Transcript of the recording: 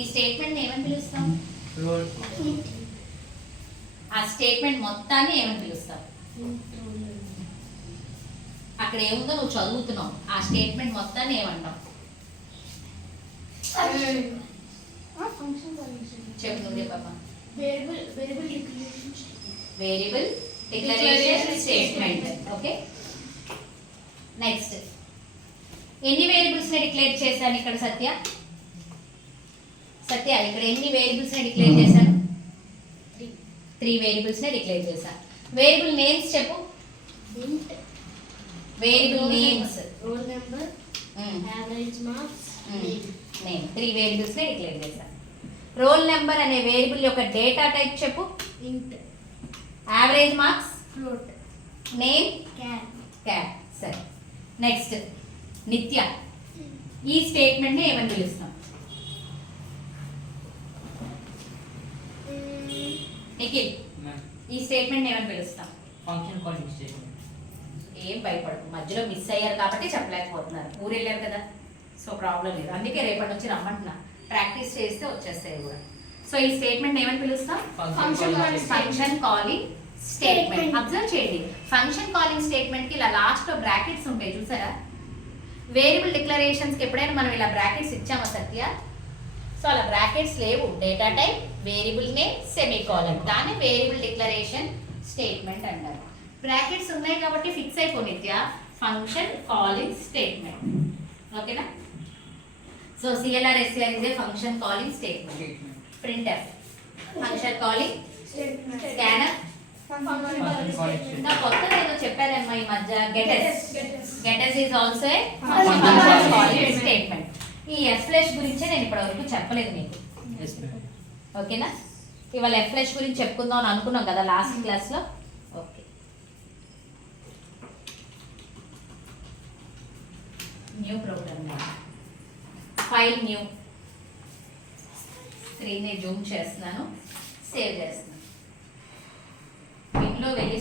ఈ స్టేట్మెంట్ ఏమని పిలుస్తాం? ఆ స్టేట్మెంట్ మొత్తాన్ని ఏమని పిలుస్తాం? అక్కడ ఏముందో నువ్వు చదువుతున్నావు, ఆ స్టేట్మెంట్ మొత్తాన్ని ఏమంటావు? చెప్పు నువ్వే పాప. Variable declaration statement. Okay, next ఎన్ని వేరియబుల్స్ ని డిక్లేర్ చేశాను ఇక్కడ? సత్య ఇక్కడ ఎన్ని వేరియబుల్స్ ని డిక్లేర్ చేశాను? 3 వేరియబుల్స్ ని డిక్లేర్ చేశాను. వేరియబుల్ నేమ్స్ చెప్పు. Variable names, roll number, average marks, name. 3 variables ని డిక్లేర్ చేశాను. రోల్ నెంబర్ అనే వేరియబుల్ యొక్క డేటా టైప్ చెప్పు. ఇంట్. Average marks float. నేమ్ క్యార్. సరే, నెక్స్ట్ నిత్య. ఈ స్టేట్మెంట్ ని ఏమని పిలుస్తాం? నిఖిల్, ఈ స్టేట్మెంట్ ఏమని పిలుస్తాం? Function calling statement. ఏం భయపడదు, మధ్యలో మిస్ అయ్యారు కాబట్టి చెప్పలేకపోతున్నారు. ఊరు వెళ్ళారు కదా, సో ప్రాబ్లం లేదు. అందుకే రేపటి నుంచి రమ్మంటున్నా, ప్రాక్టీస్ చేస్తే వచ్చేస్తాయి కూడా. సో ఈ స్టేట్మెంట్ ఏమని పిలుస్తాం? Function calling statement. అబ్జర్వ్ చేయండి, ఫంక్షన్ కాలింగ్ స్టేట్మెంట్ కి ఇలా లాస్ట్ లో బ్రాకెట్స్ ఉంటాయి చూసారా? వేరియబుల్ డిక్లరేషన్స్ కి ఎప్పుడైనా మనం ఇలా బ్రాకెట్స్ ఇచ్చామా సత్య? సో అలా బ్రాకెట్స్ లేవు. Data type, variable name, semicolon, దాన్ని వేరియబుల్ డిక్లరేషన్ స్టేట్మెంట్ అంటారు. బ్రాకెట్స్ ఉన్నాయి కాబట్టి ఫిక్స్ అయిపో నిత్య, ఫంక్షన్ కాలింగ్ స్టేట్మెంట్. ఓకేనా? So CLR SCR is a function calling statement. Printf, function calling scanner. ఇంకా కొత్తది ఏదో చెప్పారమ్మా ఈ మధ్య, getters is also a function calling statement. ఈ f-flash గురించి నేను ఇప్పటివరకు చెప్పలేదు మీకు. ఓకేనా? ఇవాళ f-flash గురించి చెప్పుకుందాం అని అనుకున్నాం కదా లాస్ట్ క్లాస్ లో. Okay, new program, file new. Screen ని జూమ్ చేస్తున్నాను, సేవ్ చేస్తున్నాను. ఇంట్లో వెళ్ళి